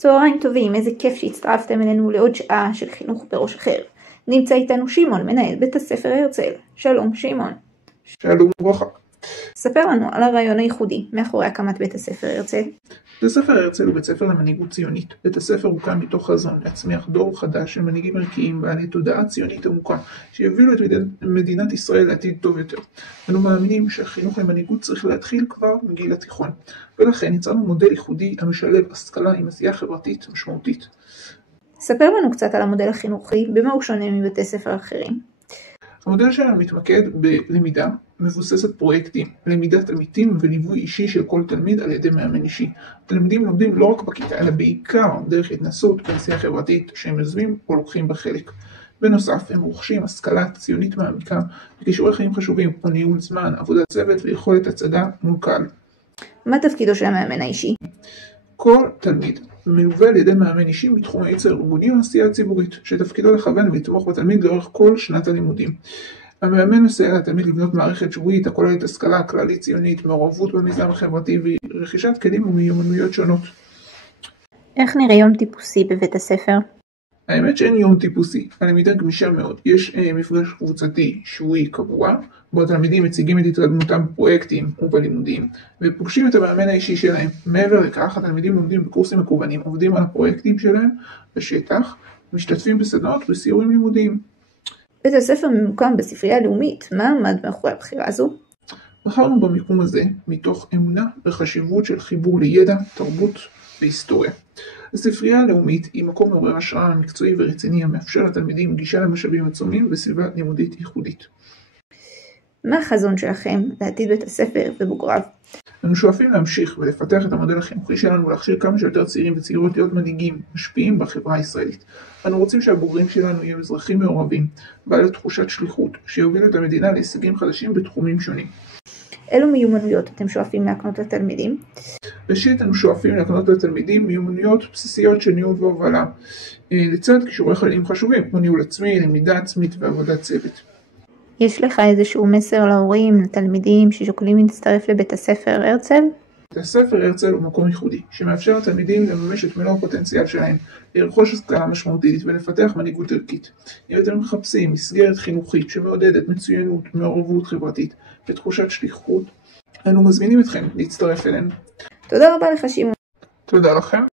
צהריים טובים, איזה כיף שהצטרפתם אלינו לעוד שעה של חינוך בראש אחר. נמצא איתנו שמעון, מנהל בית הספר הרצל. שלום שמעון. שלום וברכה. ספר לנו על הרעיון הייחודי מאחורי הקמת בית הספר הרצל. בית הספר הרצל הוא בית ספר למנהיגות ציונית. בית הספר הוקם מתוך חזון להצמיח דור חדש של מנהיגים ערכיים בעלי תודעה ציונית עמוקה שיובילו את מדינת ישראל לעתיד טוב יותר. אנו מאמינים שהחינוך למנהיגות צריך להתחיל כבר מגיל התיכון, ולכן יצרנו מודל ייחודי המשלב השכלה עם עשייה חברתית משמעותית. ספר לנו קצת על המודל החינוכי, במה הוא שונה מבתי ספר אחרים. המודל שלנו מתמקד בלמידה מבוססת פרויקטים, למידת עמיתים וליווי אישי של כל תלמיד על ידי מאמן אישי. התלמידים לומדים לא רק בכיתה, אלא בעיקר דרך התנסות ועשייה חברתית שהם יוזמים או לוקחים בה חלק. בנוסף, הם רוכשים השכלה ציונית מעמיקה וכישורי חיים חשובים כמו ניהול זמן, עבודת צוות ויכולת הצגה מול קהל. מה תפקידו של המאמן האישי? כל תלמיד מלווה על ידי מאמן אישי מתחום היצר ארגוני או עשייה ציבורית, שתפקידו לכוון ולתמוך בתלמיד לאורך כל שנת הלימודים. המאמן מסייע לתלמיד לבנות מערכת שבועית הכוללת השכלה כללית ציונית, מעורבות במיזם החברתי ורכישת כלים ומיומנויות שונות. איך נראה יום טיפוסי בבית הספר? האמת שאין יום טיפוסי, הלמידה גמישה מאוד. יש מפגש קבוצתי שבועי קבוע, בו התלמידים מציגים את התקדמותם בפרויקטים ובלימודים, ופוגשים את המאמן האישי שלהם. מעבר לכך, התלמידים לומדים בקורסים מקוונים, עובדים על הפרויקטים שלהם בשטח, משתתפים בסדנאות וסיורים לימודיים. בית הספר ממוקם בספרייה הלאומית, מה עמד מאחורי הבחירה הזו? בחרנו במיקום הזה מתוך אמונה בחשיבות של חיבור לידע, תרבות והיסטוריה. הספרייה הלאומית היא מקום מעורר השראה מקצועי ורציני המאפשר לתלמידים גישה למשאבים עצומים וסביבה לימודית ייחודית. מה החזון שלכם לעתיד בית הספר ובוגריו? אנו שואפים להמשיך ולפתח את המודל החינוכי שלנו ולהכשיר כמה שיותר צעירים וצעירות להיות מנהיגים משפיעים בחברה הישראלית. אנו רוצים שהבוגרים שלנו יהיו אזרחים מעורבים, בעלי תחושת שליחות, שיובילו את המדינה להישגים חדשים בתחומים שונים. אילו מיומנויות אתם שואפים להקנות לתלמידים? ראשית, אנו שואפים להקנות לתלמידים מיומנויות בסיסיות של ניהול והובלה, לצד כישורי חיים חשובים, כמו ניהול עצמי, למידה עצמית ועבודת צוות. יש לך איזשהו מסר להורים, לתלמידים ששוקלים להצטרף לבית הספר הרצל? בית הספר הרצל הוא מקום ייחודי, שמאפשר לתלמידים לממש את מלוא הפוטנציאל שלהם, לרכוש השכלה משמעותית ולפתח מנהיגות ערכית. אם אתם מחפשים מסגרת חינוכית שמעודדת מצוינות, מעורבות חברתית ותחושת שליחות, אנו מזמינים אתכם להצטרף אלינו. תודה רבה לך שמעון. תודה לכם.